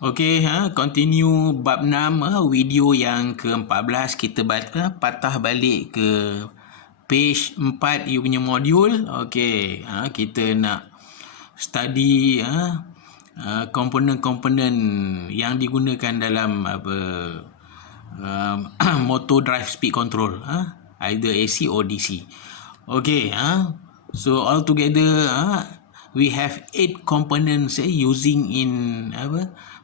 Okey, continue bab 6, video yang ke-14 kita patah balik ke page 4 you punya modul. Okey, kita nak study komponen-komponen yang digunakan dalam motor drive speed control, either AC or DC. Okey, so altogether we have 8 components using in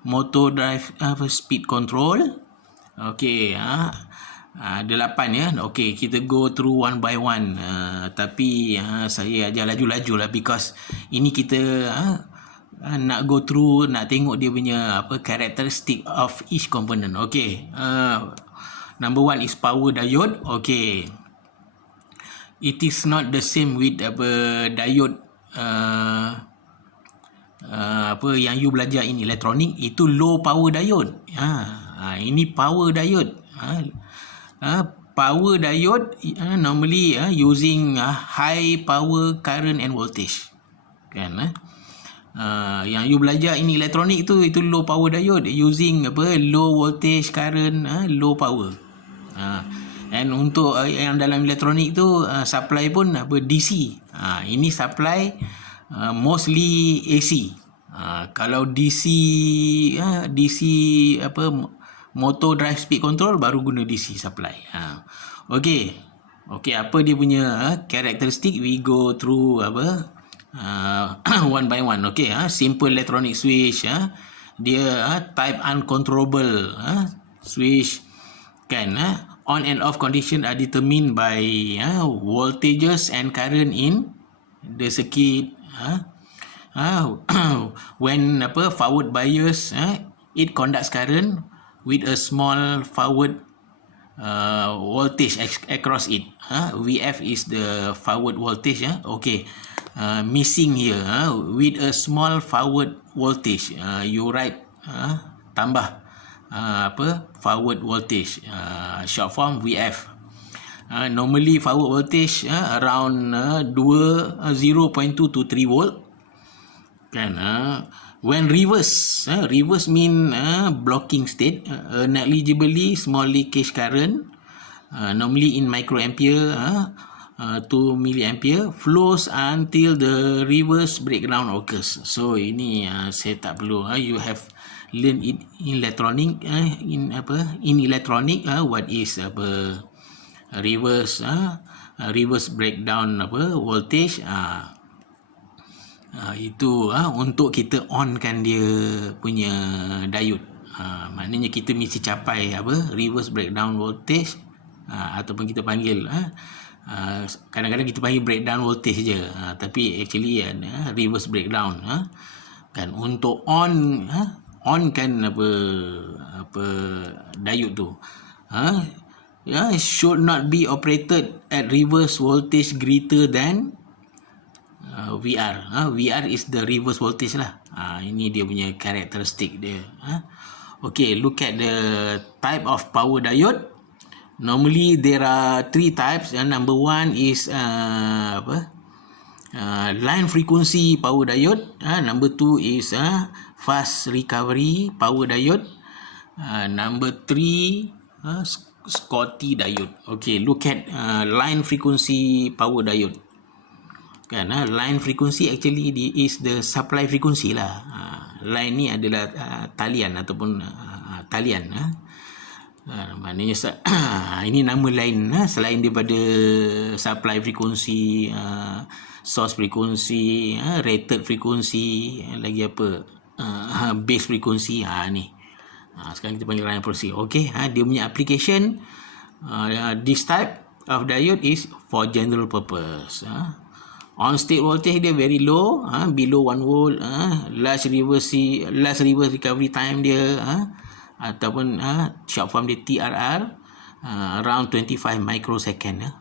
motor drive speed control. Okey, ada 8 ya. Okey, kita go through one by one. Tapi saya ajar laju-laju lah, because ini kita nak go through, nak tengok dia punya characteristic of each component. Okey, number 1 is power diode. Okey, it is not the same with diode yang you belajar in elektronik. Itu low power diode. Ini power diode. Power diode normally using high power current and voltage, kan? Yang you belajar in elektronik itu low power diode using low voltage current, low power. And untuk yang dalam elektronik tu supply pun DC. Ini supply mostly AC. Kalau DC motor drive speed control baru guna DC supply. Okey, apa dia punya karakteristik? We go through one by one. Okey, simple electronic switch, dia type uncontrollable switch, kan? On and off condition are determined by voltages and current in the circuit. When forward bias, it conducts current with a small forward voltage across it. VF is the forward voltage. Okay, missing here, with a small forward voltage. You write tambah forward voltage, short form VF. Normally forward voltage around 0.2 to 3 volt, kan? When reverse, reverse mean blocking state, negligibly small leakage current, normally in microampere to milliampere, flows until the reverse breakdown occurs. So ini saya tak perlu, you have learn it in electronic, in electronic, what is reverse reverse breakdown voltage. Itu untuk kita onkan dia punya diode. Maknanya kita mesti capai reverse breakdown voltage, ataupun kita panggil kadang-kadang kita panggil breakdown voltage je, tapi actually reverse breakdown, kan, untuk onkan diode tu. Should not be operated at reverse voltage greater than VR. VR is the reverse voltage lah. Ini dia punya karakteristik dia. Okay, look at the type of power diode. Normally there are 3 types. Number 1 is line frequency power diode. Number 2 is fast recovery power diode. Number 3 Schottky diode. Okay, look at line frequency power diode, kan? Line frequency actually is the supply frequency lah. Line ni adalah talian ataupun talian. Maknanya ini nama lain selain daripada supply frequency, source frequency, rated frequency, lagi base frequency. Ni sekarang kita panggil line frequency. Okay, dia punya application, this type of diode is for general purpose. On state voltage dia very low, below 1 volt, last reverse recovery time dia, ataupun short form dia TRR, around 25 microsecond.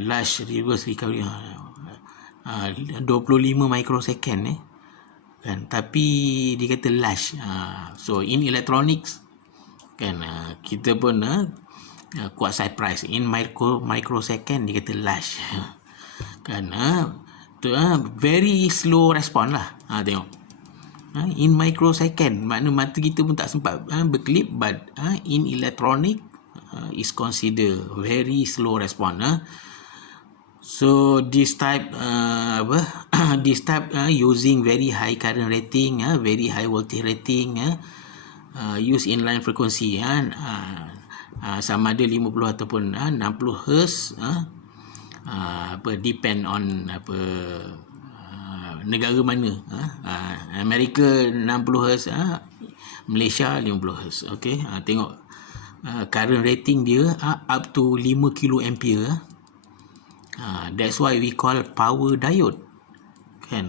Last reverse recovery 25 microsecond, kan? Tapi dia kata last. So in electronics, kan, kita pun kuat surprise, in microsecond dia kata last, kan? Very slow respond lah. Tengok in microsecond. Makna mata kita pun tak sempat berkelip, but in electronic is considered very slow response. So this type this type using very high current rating, very high voltage rating, use inline frequency, sama ada 50 ataupun 60 Hz, depend on negara mana. Amerika 60 Hz, Malaysia 50 Hz. Okey, tengok current rating dia up to 5 kilo ampere. That's why we call power diode, kan.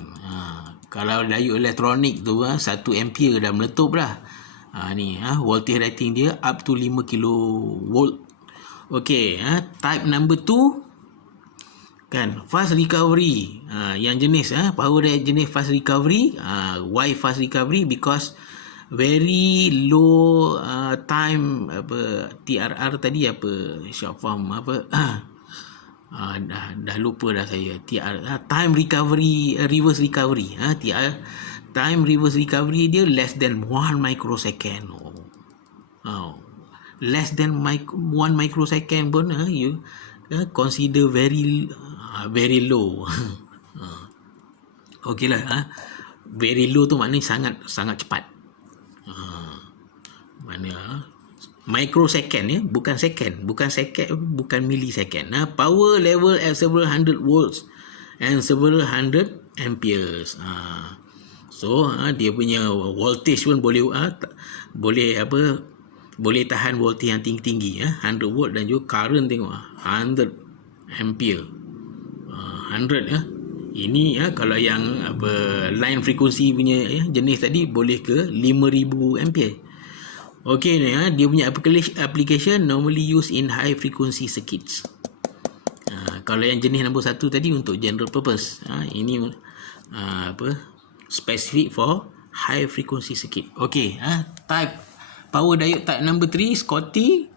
Kalau diode elektronik tu 1 ampere dah meletup dah. Ni voltage rating dia up to 5 kilo volt. Okey, type number 2, kan, fast recovery. Yang jenis power diode jenis fast recovery. Why fast recovery? Because very low time TRR tadi short form dah lupa dah saya. Time recovery, reverse recovery. Time reverse recovery dia less than 1 microsecond. Less than 1 microsecond pun you consider very low. Okey lah. Very low tu maknanya sangat cepat. Mana microsecond, bukan second, bukan millisecond. Power level at several hundred volts and several hundred amperes. So dia punya voltage pun boleh tahan voltage yang tinggi-tinggi, 100 volt, dan juga current tengok 100 ampere. 100 ini kalau yang line frekuensi punya jenis tadi boleh ke 5000 ampere. Okey ni, dia punya application normally used in high frequency circuits. Kalau yang jenis nombor 1 tadi untuk general purpose. Ini specific for high frequency circuit. Okey, type power diode type number 3, Schottky.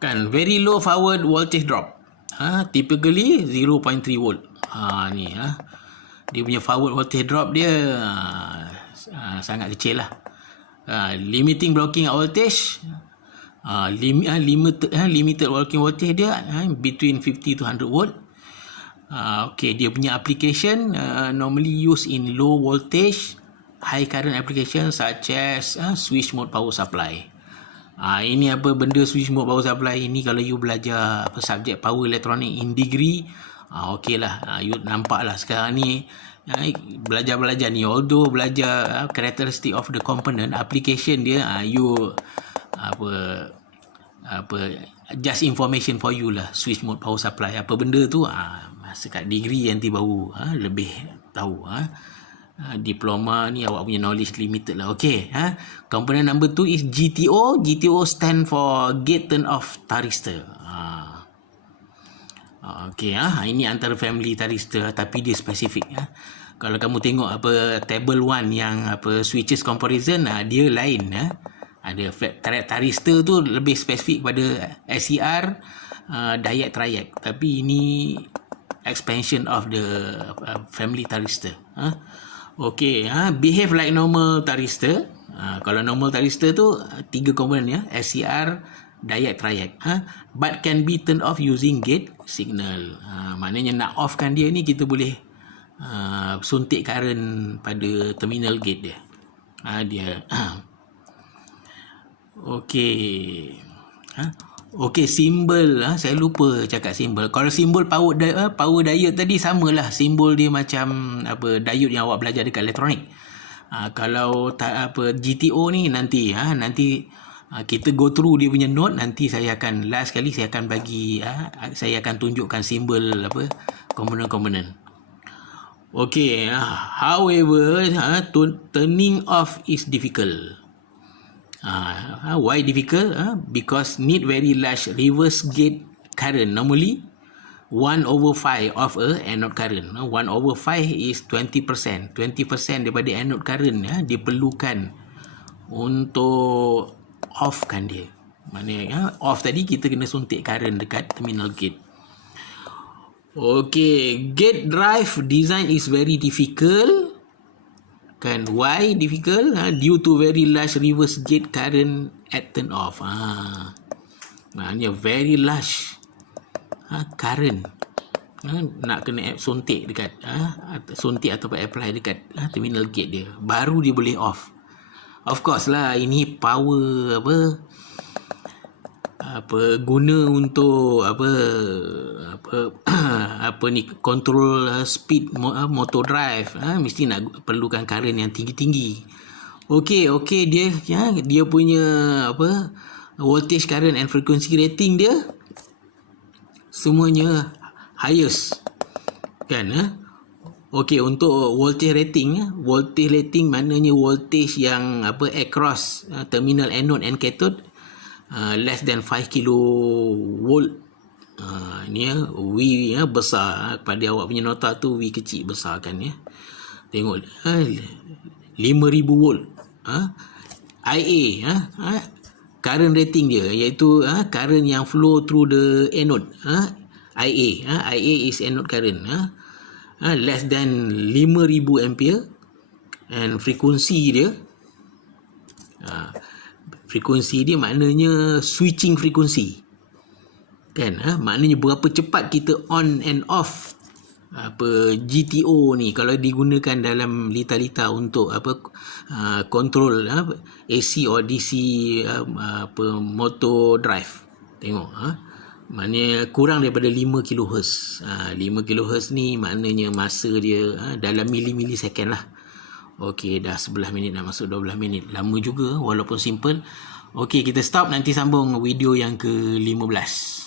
Kan, very low forward voltage drop. Typically 0.3 volt. Ni dia punya forward voltage drop dia sangat kecil lah. Limiting blocking voltage, limited working voltage dia between 50 to 100 volt. Okay, dia punya application normally used in low voltage high current application such as switch mode power supply. Ini benda switch mode power supply ini, kalau you belajar subjek power electronic in degree, okey lah, you nampak lah sekarang ni belajar ni, although belajar characteristic of the component, application dia you just information for you lah. Switch mode power supply apa benda tu, sekat degree nanti baru lebih tahu. Diploma ni awak punya knowledge limited lah. Okay, component number 2 is GTO. GTO stand for gate turn off thyristor. Okay, ini antara family thyristor tapi dia spesifik. Kalau kamu tengok table 1 yang switches comparison, dia lain. Ada thyristor tu lebih spesifik pada SCR, diode triac, tapi ini expansion of the family thyristor. Okay, behave like normal thyristor. Kalau normal thyristor tu 3 komponen, SCR, diode triac, but can be turned off using gate signal. Maknanya nak offkan dia ni, kita boleh suntik current pada terminal gate dia. Okey. Okey, simbol, saya lupa cakap simbol. Kalau simbol power diode tadi samalah, simbol dia macam diode yang awak belajar dekat elektronik. Kalau GTO ni nanti kita go through dia punya note. Nanti saya akan last kali saya akan bagi saya akan tunjukkan simbol komponen-komponen. Okey, however turning off is difficult. Why difficult? Because need very large reverse gate current, normally 1/5 of a anode current. 1/5 is 20%. 20% daripada anode current diperlukan untuk offkan dia. Maknanya off tadi kita kena suntik current dekat terminal gate. Okay, gate drive design is very difficult. Kan, why difficult? Due to very large reverse jet current at turn off. Maknanya very large current. Nak kena suntik dekat suntik ataupun apply dekat terminal gate dia, baru dia boleh off. Of course lah, ini power guna untuk control speed motor drive. Mesti nak perlukan current yang tinggi-tinggi. Okey dia punya voltage, current and frequency rating dia semuanya highest kan. Okey, untuk voltage rating maknanya voltage yang across terminal anode and cathode less than 5 kilovolt. Ni V besar pada awak punya nota tu, V kecil besar kan ya. Tengok 5000 volt. IA current rating dia iaitu current yang flow through the anode. IA is anode current. Less than 5000 ampere, and frekuensi dia maknanya switching frekuensi kan. Maknanya berapa cepat kita on and off GTO ni kalau digunakan dalam lita-lita untuk control AC or DC motor drive. Tengok maknanya kurang daripada 5 kHz. 5 kHz ni maknanya masa dia dalam millisecond lah. Okey, dah 11 minit nak masuk 12 minit. Lama juga walaupun simple. Okey, kita stop, nanti sambung video yang ke-15.